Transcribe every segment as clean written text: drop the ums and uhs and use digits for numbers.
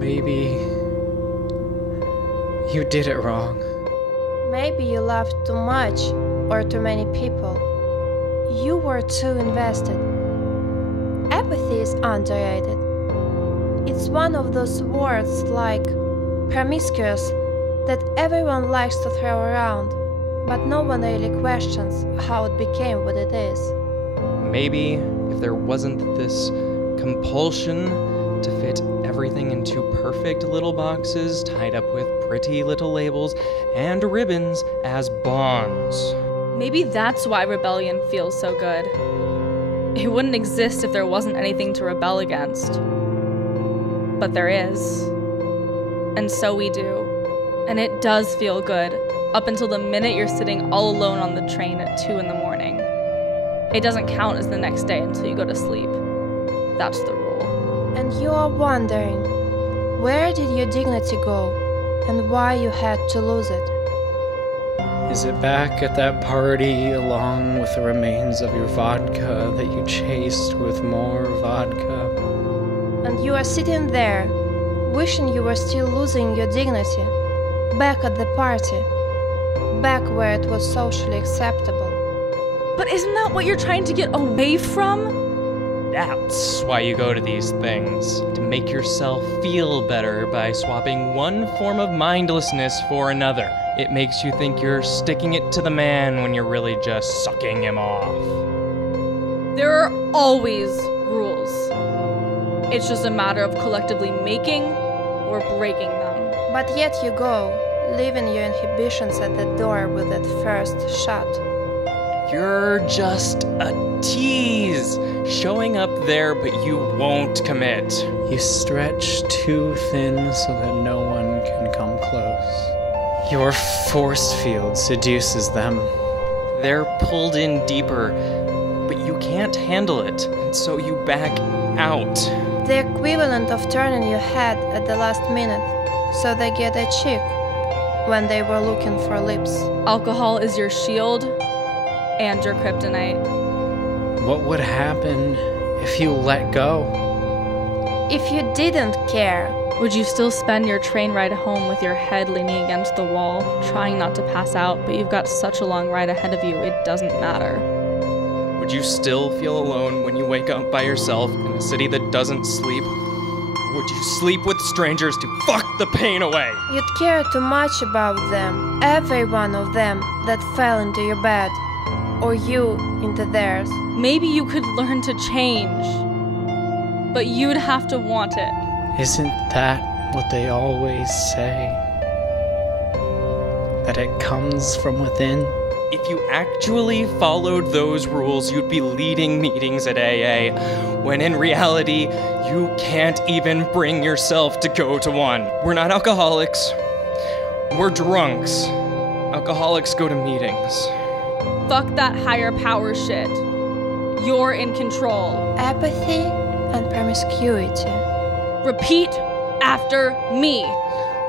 Maybe you did it wrong. Maybe you loved too much or too many people. You were too invested. Apathy is underrated. It's one of those words like promiscuous that everyone likes to throw around, but no one really questions how it became what it is. Maybe if there wasn't this compulsion to fit everything into perfect little boxes tied up with pretty little labels and ribbons as bonds. Maybe that's why rebellion feels so good. It wouldn't exist if there wasn't anything to rebel against. But there is. And so we do. And it does feel good, up until the minute you're sitting all alone on the train at 2 in the morning. It doesn't count as the next day until you go to sleep. That's the rule. And you are wondering, where did your dignity go, and why you had to lose it? Is it back at that party along with the remains of your vodka that you chased with more vodka? And you are sitting there, wishing you were still losing your dignity, back at the party, back where it was socially acceptable. But isn't that what you're trying to get away from? That's why you go to these things, to make yourself feel better by swapping one form of mindlessness for another. It makes you think you're sticking it to the man when you're really just sucking him off. There are always rules. It's just a matter of collectively making or breaking them. But yet you go, leaving your inhibitions at the door with it first shut. You're just a tease, showing up there but you won't commit. You stretch too thin so that no one can come close. Your force field seduces them. They're pulled in deeper, but you can't handle it, and so you back out. The equivalent of turning your head at the last minute, so they get a cheek when they were looking for lips. Alcohol is your shield and your kryptonite. What would happen if you let go? If you didn't care, would you still spend your train ride home with your head leaning against the wall, trying not to pass out, but you've got such a long ride ahead of you, it doesn't matter? Would you still feel alone when you wake up by yourself in a city that doesn't sleep? Would you sleep with strangers to fuck the pain away? You'd care too much about them, every one of them that fell into your bed, or you into theirs. Maybe you could learn to change, but you'd have to want it. Isn't that what they always say? That it comes from within? If you actually followed those rules, you'd be leading meetings at AA, when in reality, you can't even bring yourself to go to one. We're not alcoholics. We're drunks. Alcoholics go to meetings. Fuck that higher power shit. You're in control. Apathy and promiscuity. Repeat after me.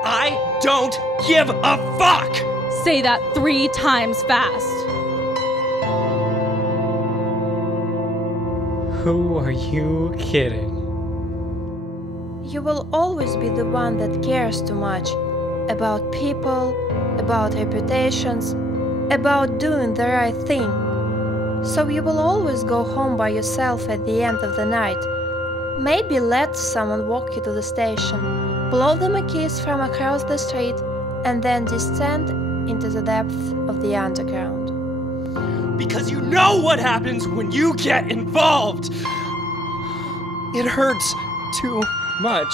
I don't give a fuck! Say that 3 times fast. Who are you kidding? You will always be the one that cares too much about people, about reputations, about doing the right thing. So you will always go home by yourself at the end of the night. Maybe let someone walk you to the station, blow them a kiss from across the street, and then descend into the depths of the underground. Because you know what happens when you get involved! It hurts too much.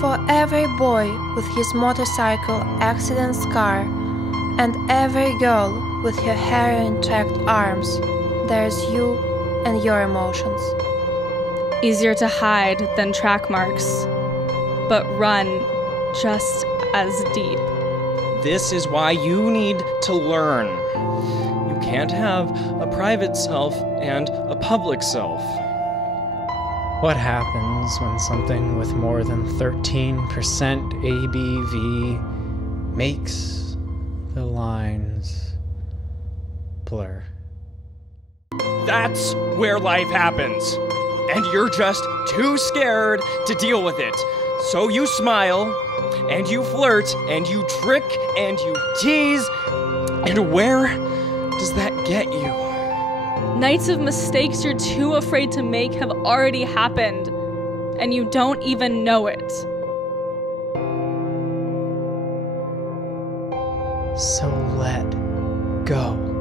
For every boy with his motorcycle accident scar, and every girl with her heroin-tracked arms, there's you and your emotions. Easier to hide than track marks, but run just as deep. This is why you need to learn. You can't have a private self and a public self. What happens when something with more than 13% ABV makes the lines blur? That's where life happens. And you're just too scared to deal with it. So you smile, and you flirt, and you trick, and you tease, and where does that get you? Nights of mistakes you're too afraid to make have already happened, and you don't even know it. So let go.